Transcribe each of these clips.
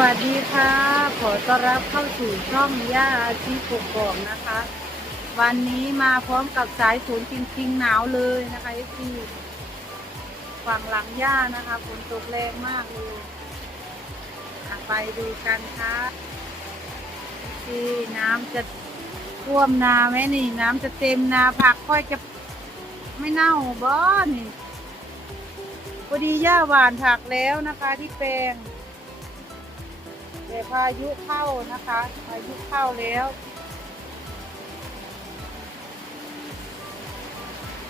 วัสดีค่ะ ขอต้อนรับเข้าสู่ช่องย่าอาชีพกกอกนะคะ วันนี้มาพร้อมกับสายฝนจริงๆหนาวเลยนะคะเอฟีฝั่งหลังย่านะคะฝนตกแรงมากเลยไปดูกันค่ะที่น้ำจะท่วมนาไหมนี่ น้ำจะเต็มนาผักค่อยจะไม่เน่าบ่นี่พอดีย่าหวานผักแล้วนะคะที่แปลง แต่พายุเข้านะคะพายุเข้าแล้ว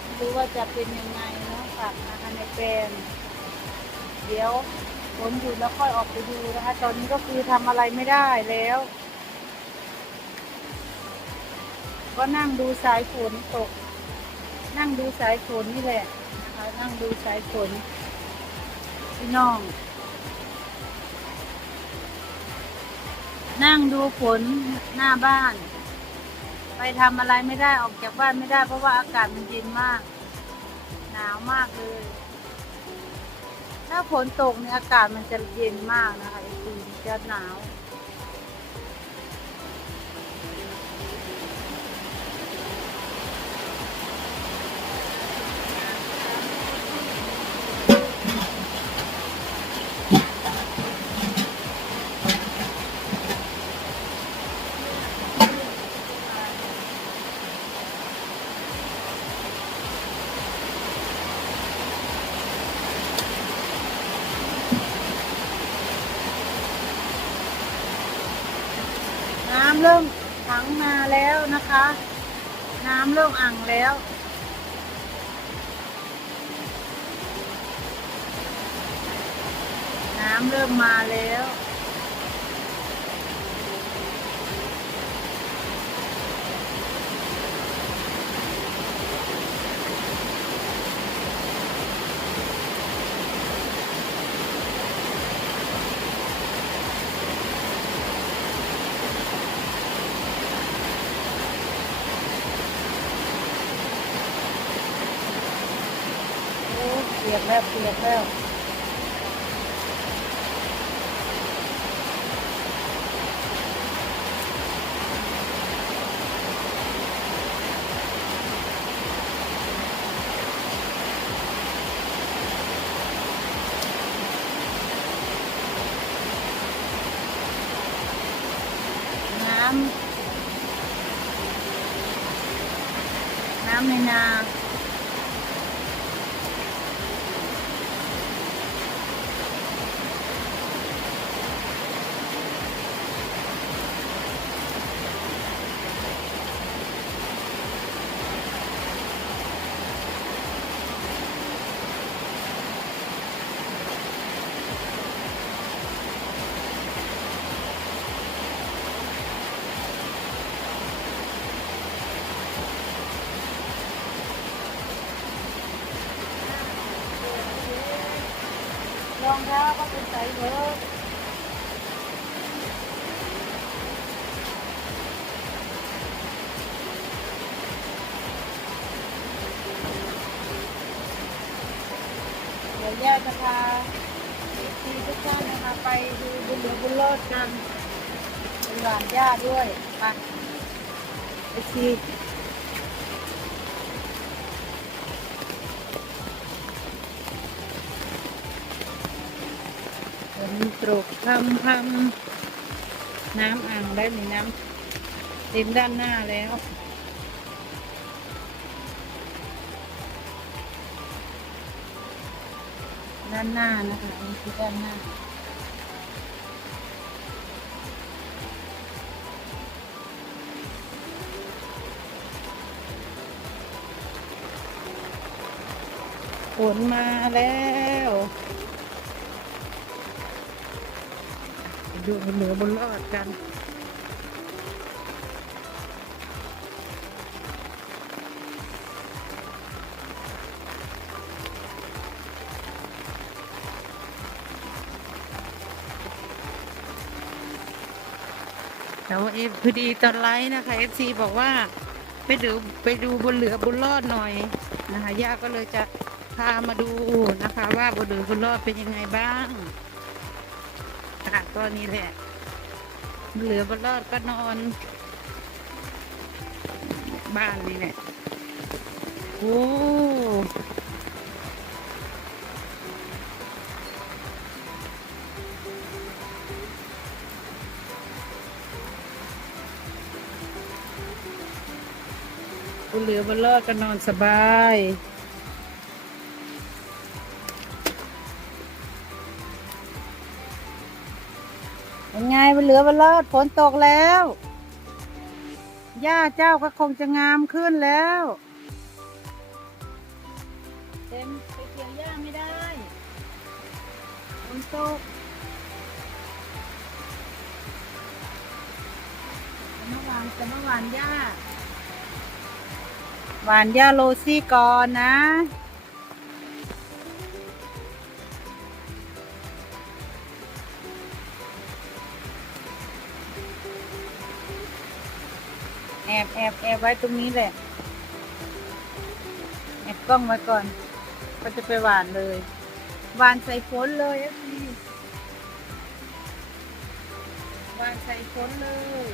ไม่รู้ว่าจะเป็นยังไงเนาะค่ะนะคะในแปลงเดี๋ยวฝนหยุดแล้วค่อยออกไปดูนะคะ ตอนนี้ก็คือทำอะไรไม่ได้แล้ว ก็นั่งดูสายฝนตก นั่งดูสายฝนนี่แหละนะคะนั่งดูสายฝนพี่น้อง นั่งดูฝนหน้าบ้าน ไปทำอะไรไม่ได้ออกจากบ้านไม่ได้ เพราะว่าอากาศมันเย็นมาก หนาวมากเลย ถ้าฝนตกเนี่ยอากาศมันจะเย็นมากนะคะไอซีจะหนาว เริ่มขังมาแล้วนะคะ น้ำเริ่มอ่างแล้วน้ำเริ่มมาแล้ว ปียกแล้วเปียกแล้วน้ำน้ำในนา รองเท้าก็เป็นสายเบิร์ดเดี๋ยวแยกจะพาทีทุกท่านนะคะไปดูบุญเหลือบุญรอดกันเป็นหลานย่าด้วยไปไปที ฝนตกพำพำน้ำอ่างได้ในน้ำเต็มด้านหน้าแล้วด้านหน้านะคะนนี้คือด้านหน้าฝนมาแล้ว ดูบนเหนือบนรอดกันแต่ว่าเอฟพอดีตอนไลฟ์นะคะเอฟซีบอกว่าไปดูไปดูบนเหลือบนรอดหน่อยนะคะย่าก็เลยจะพามาดูนะคะ ว่าบนเหลือบนรอดเป็นยังไงบ้าง ก็นี่แหละเหลือบนรอดก็นอน บ้านนี่แหละโอ้เหลือบนรอดก็นอนสบาย มันเหลือมันเลิศฝนตกแล้วหญ้าเจ้าก็คงจะงามขึ้นแล้วเต็มไปเกี่ยวหญ้าไม่ได้ฝนตกจะมาหวานจะมาหวานหญ้าหวานหญ้าโรซี่ก่อนนะ อบแอบแอบไว้ตรงนี้แหละ แอบกล้องไว้ก่อน ก็จะไปหวานเลย หวานใส่ฝนเลยอะพี่หวานใส่ฝนเลย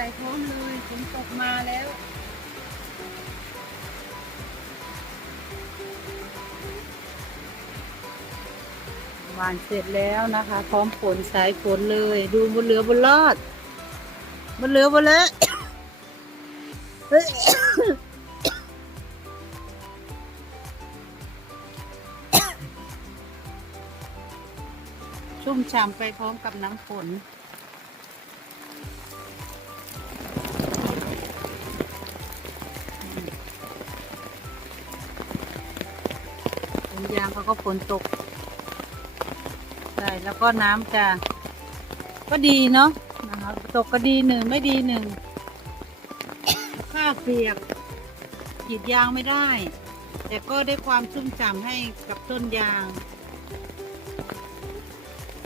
านใส่พร้อมเลยฝนตกมาแล้วหวานเสร็จแล้วนะคะ พร้อมฝนสายฝนเลย ดูบนเรือบนรอดบนเรือบนเลยชุ่มฉ่ำไปพร้อมกับน้ำฝน ก็ฝนตกใช่แล้วก็น้ำจะก็ดีเนาะนะคะตกก็ดีหนึ่งไม่ดีหนึ่งข้าเปียกกรีดยางไม่ได้ แต่ก็ได้ความชุ่มฉ่ำให้กับต้นยาง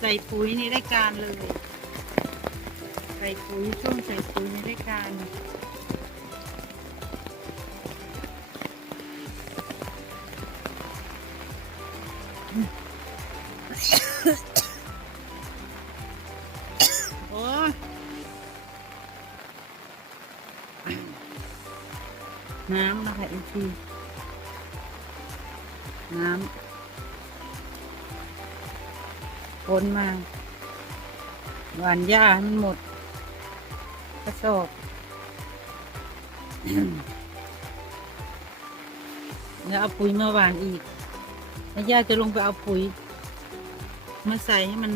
ใส่ปุ๋ยในรายการเลย ใส่ปุ๋ยช่วงใส่ปุ๋ยในรายการ คะเอซีน้ำฝนมา หวานหญ้าให้มันหมด กระสอบแล้วเอาปุ๋ยมาหวานอีกแล้วย่าจะลงไปเอาปุ๋ย มาใส่ให้มัน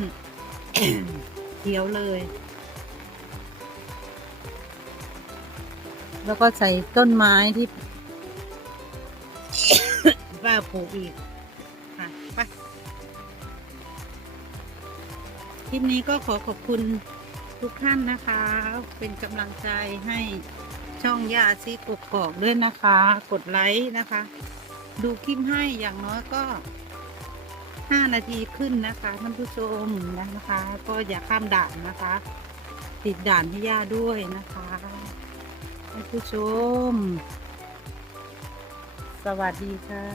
เขียวเลย แล้วก็ใส่ต้นไม้ที่ ป้าปลูกอีกค่ะไปคลิปนี้ก็ขอขอบคุณทุกท่านนะคะ เป็นกำลังใจให้ช่องยาซีกกอกด้วยนะคะ กดไลค์นะคะ ดูคลิปให้อย่างน้อยก็ห้านาทีขึ้นนะคะท่านผู้ชมนะคะ ก็อย่าข้ามด่านนะคะ ติดด่านให้ย่าด้วยนะคะท่านผู้ชม สวัสดีค่ะ